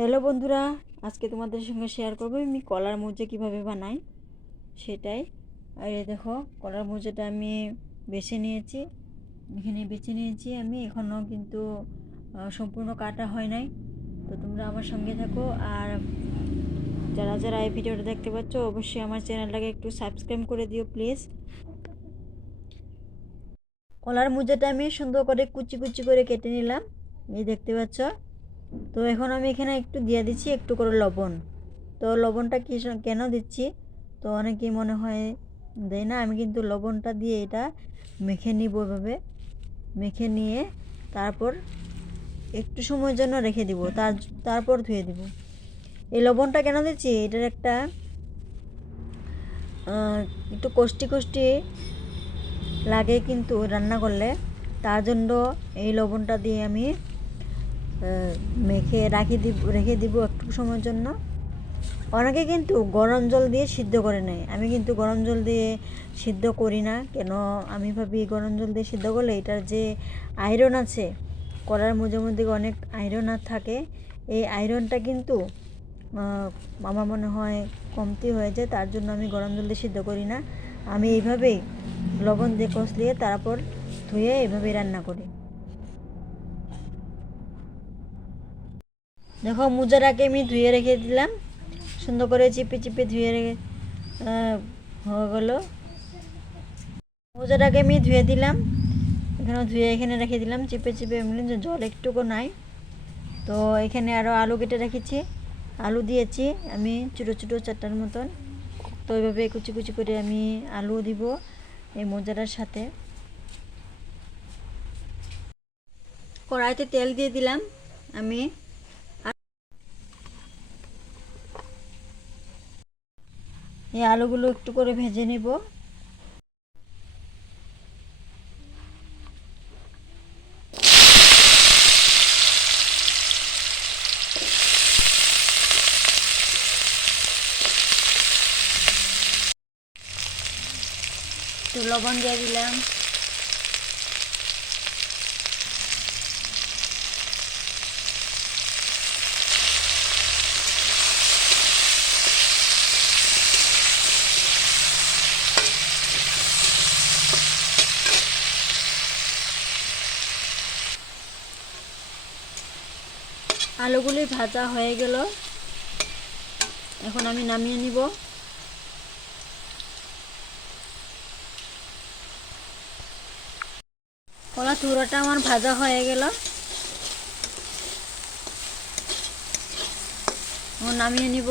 Hello বন্ধুরা, আজকে তোমাদের সঙ্গে শেয়ার করবো আমি কলার মোজা কিভাবে বানাই সেটাই। আর এই দেখো, কলার মোজাটা আমি বেছে নিয়েছি, এখানে বেছে নিয়েছি আমি, এখনও কিন্তু সম্পূর্ণ কাটা হয় নাই। তো তোমরা আমার সঙ্গে থাকো, আর যারা যারা এই ভিডিওটা দেখতে পাচ্ছ অবশ্যই আমার চ্যানেলটাকে একটু সাবস্ক্রাইব করে দিও প্লিজ। কলার মোজাটা আমি সুন্দর করে কুচি কুচি করে কেটে নিলাম, এই দেখতে পাচ্ছ। তো এখন আমি এখানে একটু দিয়ে দিচ্ছি একটু করে লবণ। তো লবণটা কেন দিচ্ছি, তো অনেকেই মনে হয় দেয় না, আমি কিন্তু লবণটা দিয়ে এটা মেখে নিব। এভাবে মেখে নিয়ে তারপর একটু সময়ের জন্য রেখে দিব, তারপর ধুয়ে দিব। এই লবণটা কেন দিচ্ছি, এটার একটা একটু কষ্টি কষ্টি লাগে কিন্তু রান্না করলে, তার জন্য এই লবণটা দিয়ে আমি মেখে রেখে দিব একটু সময়ের জন্য। অনেকে কিন্তু গরম জল দিয়ে সিদ্ধ করে নেয়, আমি কিন্তু গরম জল দিয়ে সিদ্ধ করি না। কেন, আমি ভাবি গরম জল দিয়ে সিদ্ধ করলে এটার যে আয়রন আছে, কলার মোজার মধ্যে অনেক আয়রন থাকে, এই আয়রনটা কিন্তু আমার মনে হয় কমতি হয়ে যায়, তার জন্য আমি গরম জল দিয়ে সিদ্ধ করি না। আমি এইভাবেই লবণ দিয়ে কষলিয়ে তারপর ধুয়ে এইভাবেই রান্না করি। দেখো, মোজাটাকে আমি ধুয়ে রেখে দিলাম, সুন্দর করে চিপে চিপে ধুয়ে রেখে হয়ে গেলো। মোজাটাকে আমি ধুয়ে দিলাম, এখানে রেখে দিলাম চিপে চিপে, এমনি জল একটুকু নাই। তো এখানে আরও আলু কেটে রেখেছি, আলু দিয়েছি আমি ছোটো ছোটো চারটার মতন। তো এইভাবে কুচি কুচি করে আমি আলু দিব এই মোজাটার সাথে। কড়াইতে তেল দিয়ে দিলাম আমি, এই আলুগুলো একটু করে ভেজে নেব। একটু লবণ দিয়ে দিলাম, আলুগুলি ভাজা হয়ে গেল, এখন আমি নামিয়ে নিব। কলা চূড়াটা আমার ভাজা হয়ে গেল, এখন নামিয়ে নিব।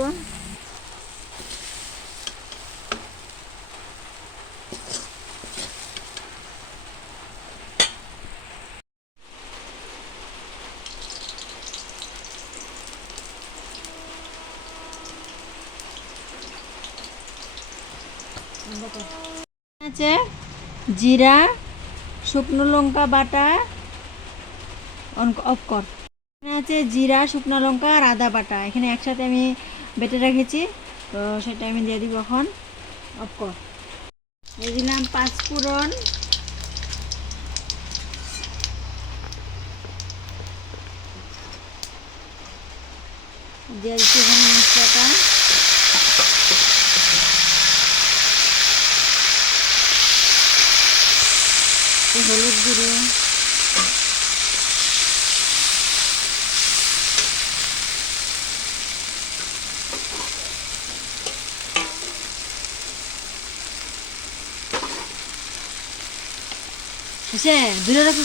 আছে জিরা, শুকনো লঙ্কা বাটা, অফ কর। এখানে আছে জিরা, শুকনো লঙ্কা আর আদা বাটা, এখানে একসাথে আমি বেটে রেখেছি। তো সেটা আমি দিয়ে দিব এখন, অফ কর। দিয়ে দিলাম 5 ফোড়ন, দিয়ে দিচ্ছি এখানে মশলাটা, হলুদ গুঁড়ো, এসে দূরে রাখো।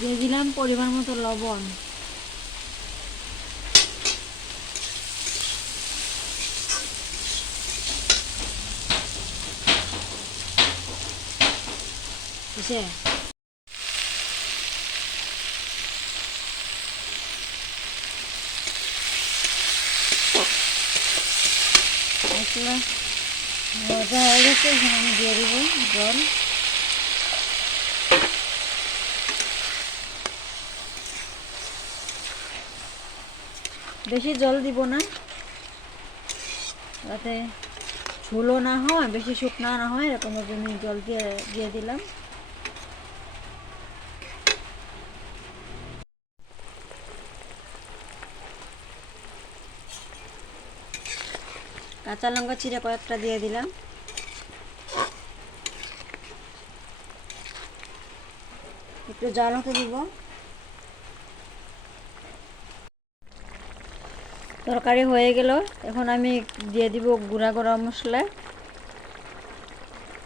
দিয়ে দিলাম পরিমাণ মতো লবণ, এসে মশলা ভাজা হয়ে গেছে, এখানে আমি দিয়ে দেব জল। বেশি জল দিব না, যাতে ঝোলও না হয়, বেশি শুকনো না হয়, এরকমভাবে আমি জল দিয়ে দিলাম। কাঁচা লঙ্কা চিড়ে কয়েকটা দিয়ে দিলাম। একটু জাল হতে দিব। তরকারি হয়ে গেল। এখন আমি দিয়ে দিব গুঁড়া গরম মশলা।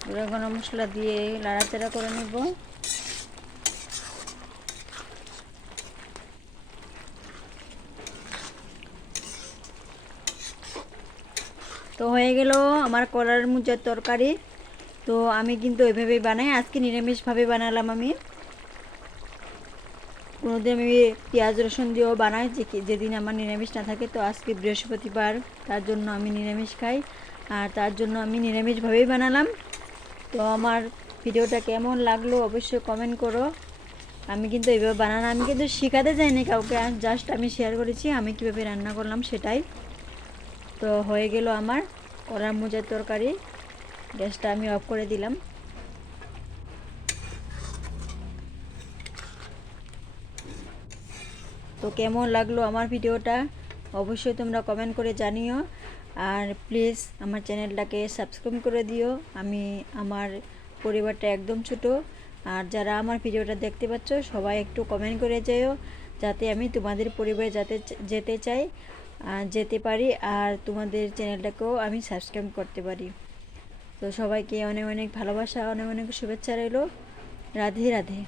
গুঁড়া গরম মশলা দিয়ে নাড়াচাড়া করে নেব। তো হয়ে গেল আমার কলার মোচার তরকারি। তো আমি কিন্তু ওইভাবেই বানাই, আজকে নিরামিষভাবে বানালাম আমি। কোনোদিন আমি পেঁয়াজ রসুন দিয়েও বানাই, যেদিন আমার নিরামিষ না থাকে। তো আজকে বৃহস্পতিবার, তার জন্য আমি নিরামিষ খাই, আর তার জন্য আমি নিরামিষভাবেই বানালাম। তো আমার ভিডিওটা কেমন লাগলো অবশ্যই কমেন্ট করো। আমি কিন্তু এইভাবে বানানো, আমি কিন্তু শেখাতে যাইনি কাউকে, জাস্ট আমি শেয়ার করেছি আমি কীভাবে রান্না করলাম সেটাই। তো হয়ে গেল আমার কলার মোচার তরকারি। গ্যাসটা আমি অফ করে দিলাম। তো কেমন লাগলো আমার ভিডিওটা অবশ্যই তোমরা কমেন্ট করে জানিও। আর প্লিজ আমার চ্যানেলটাকে সাবস্ক্রাইব করে দিও। আমার পরিবারটা একদম ছোট, আর যারা আমার ভিডিওটা দেখতে পাচ্ছ সবাই একটু কমেন্ট করে যেও, যাতে আমি তোমাদের পরিবারে যেতে চাই, যেতে পারি, আর তোমাদের চ্যানেলটাকেও আমি সাবস্ক্রাইব করতে পারি। তো সবাইকে অনেক অনেক ভালোবাসা, অনেক অনেক শুভেচ্ছা রইল। রাধে রাধে।